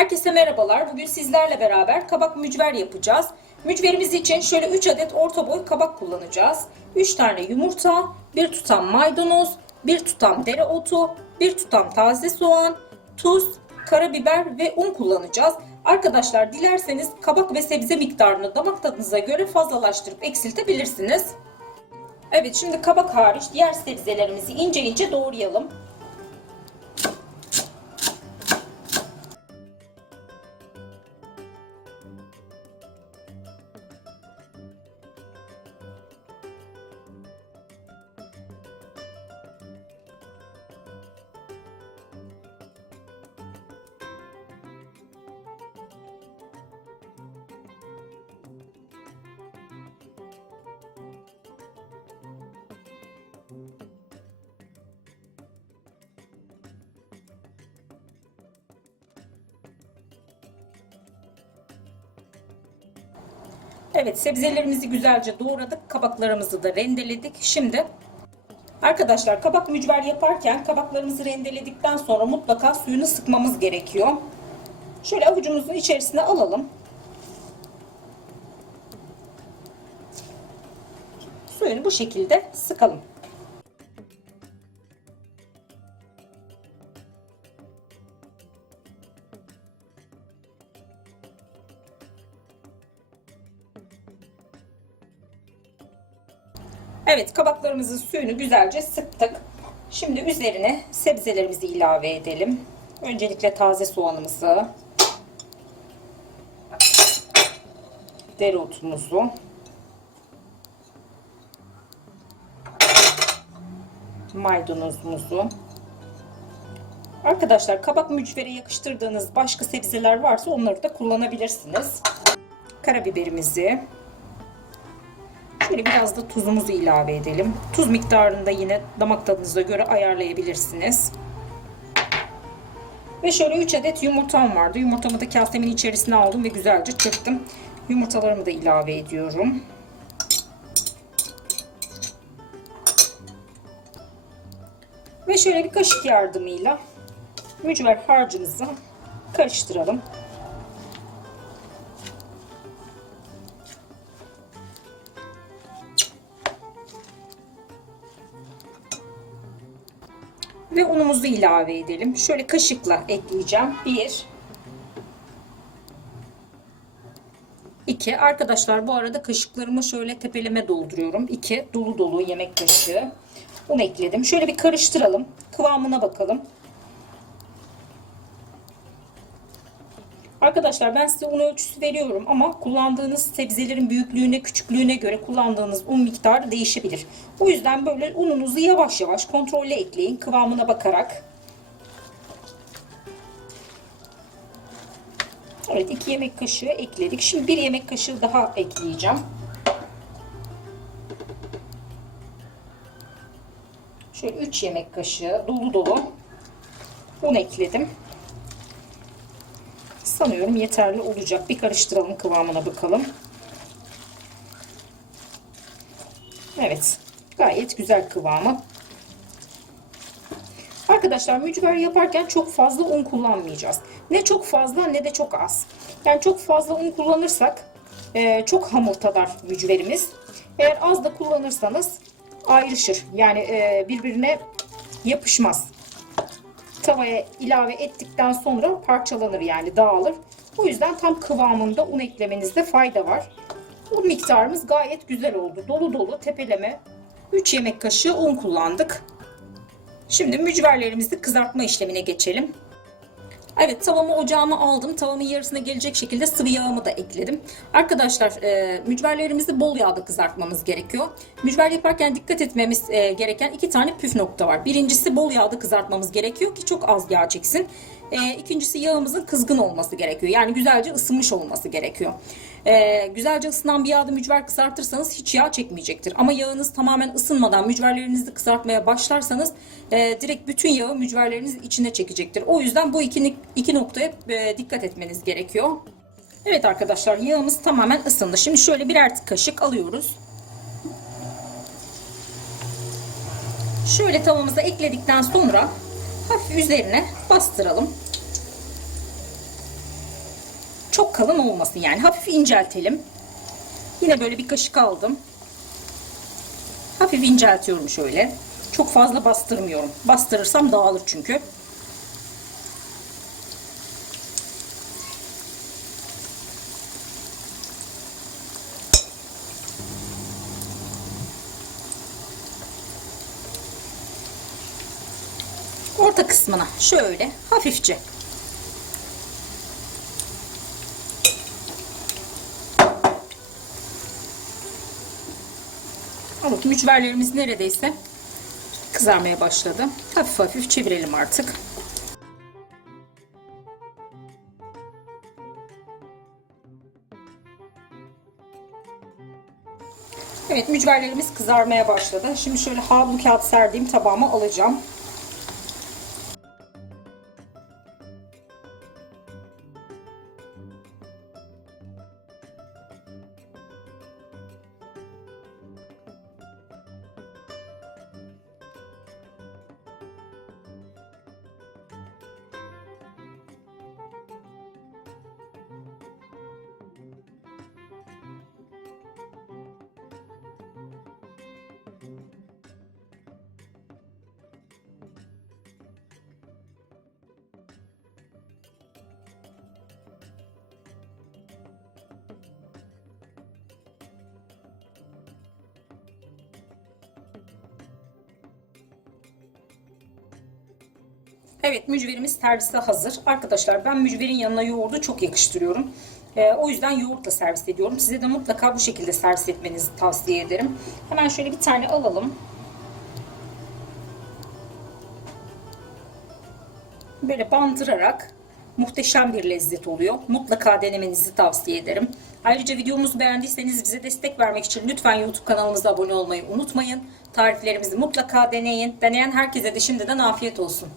Herkese merhabalar. Bugün sizlerle beraber kabak mücver yapacağız. Mücverimiz için şöyle 3 adet orta boy kabak kullanacağız. 3 tane yumurta, 1 tutam maydanoz, 1 tutam dereotu, 1 tutam taze soğan, tuz, karabiber ve un kullanacağız. Arkadaşlar dilerseniz kabak ve sebze miktarını damak tadınıza göre fazlalaştırıp eksiltebilirsiniz. Evet şimdi kabak hariç diğer sebzelerimizi ince ince doğrayalım. Evet sebzelerimizi güzelce doğradık. Kabaklarımızı da rendeledik. Şimdi arkadaşlar kabak mücver yaparken kabaklarımızı rendeledikten sonra mutlaka suyunu sıkmamız gerekiyor. Şöyle avucumuzun içerisine alalım. Suyunu bu şekilde sıkalım. Evet kabaklarımızın suyunu güzelce sıktık. Şimdi üzerine sebzelerimizi ilave edelim. Öncelikle taze soğanımızı, dereotumuzu, maydanozumuzu. Arkadaşlar kabak mücvere yakıştırdığınız başka sebzeler varsa onları da kullanabilirsiniz. Karabiberimizi, Şöyle biraz da tuzumuzu ilave edelim. Tuz miktarını da yine damak tadınıza göre ayarlayabilirsiniz. Ve şöyle 3 adet yumurtam vardı. Yumurtamı da kasemin içerisine aldım ve güzelce çırptım. Yumurtalarımı da ilave ediyorum. Ve şöyle bir kaşık yardımıyla mücver harcımızı karıştıralım. Ve unumuzu ilave edelim. Şöyle kaşıkla ekleyeceğim. 1 2 Arkadaşlar bu arada kaşıklarımı şöyle tepeleme dolduruyorum. 2 dolu dolu yemek kaşığı un ekledim. Şöyle bir karıştıralım. Kıvamına bakalım. Arkadaşlar ben size un ölçüsü veriyorum ama kullandığınız sebzelerin büyüklüğüne, küçüklüğüne göre kullandığınız un miktarı değişebilir. O yüzden böyle ununuzu yavaş yavaş kontrolle ekleyin kıvamına bakarak. Evet 2 yemek kaşığı ekledik. Şimdi 1 yemek kaşığı daha ekleyeceğim. Şöyle 3 yemek kaşığı dolu dolu un ekledim. Sanıyorum yeterli olacak. Bir karıştıralım kıvamına bakalım. Evet. Gayet güzel kıvamı. Arkadaşlar mücver yaparken çok fazla un kullanmayacağız. Ne çok fazla ne de çok az. Yani çok fazla un kullanırsak e, çok hamur tadar mücverimiz. Eğer az da kullanırsanız ayrışır. Yani e, birbirine yapışmaz tavaya ilave ettikten sonra parçalanır yani dağılır. O yüzden tam kıvamında un eklemenizde fayda var. Un miktarımız gayet güzel oldu. Dolu dolu tepeleme 3 yemek kaşığı un kullandık. Şimdi mücverlerimizi kızartma işlemine geçelim. Evet tavamı ocağıma aldım. Tavamın yarısına gelecek şekilde sıvı yağımı da ekledim. Arkadaşlar e, mücverlerimizi bol yağda kızartmamız gerekiyor. Mücver yaparken dikkat etmemiz e, gereken iki tane püf nokta var. Birincisi bol yağda kızartmamız gerekiyor ki çok az yağ çeksin. E, ikincisi yağımızın kızgın olması gerekiyor. Yani güzelce ısınmış olması gerekiyor. E, güzelce ısınan bir yağda mücver kızartırsanız hiç yağ çekmeyecektir. Ama yağınız tamamen ısınmadan mücverlerinizi kızartmaya başlarsanız e, direkt bütün yağı mücverlerinizin içine çekecektir. O yüzden bu iki, iki noktaya e, dikkat etmeniz gerekiyor. Evet arkadaşlar yağımız tamamen ısındı. Şimdi şöyle birer kaşık alıyoruz. Şöyle tavamıza ekledikten sonra hafif üzerine bastıralım. Kalın olmasın yani hafif inceltelim. Yine böyle bir kaşık aldım. Hafif inceltiyorum şöyle. Çok fazla bastırmıyorum. Bastırırsam dağılır çünkü. Orta kısmına şöyle hafifçe Evet, mücverlerimiz neredeyse kızarmaya başladı. Hafif hafif çevirelim artık. Evet, mücverlerimiz kızarmaya başladı. Şimdi şöyle havlu kağıt serdiğim tabağıma alacağım. Evet mücverimiz servise hazır. Arkadaşlar ben mücverin yanına yoğurdu çok yakıştırıyorum. Ee, o yüzden yoğurtla servis ediyorum. Size de mutlaka bu şekilde servis etmenizi tavsiye ederim. Hemen şöyle bir tane alalım. Böyle bandırarak muhteşem bir lezzet oluyor. Mutlaka denemenizi tavsiye ederim. Ayrıca videomuzu beğendiyseniz bize destek vermek için lütfen YouTube kanalımıza abone olmayı unutmayın. Tariflerimizi mutlaka deneyin. Deneyen herkese de şimdiden afiyet olsun.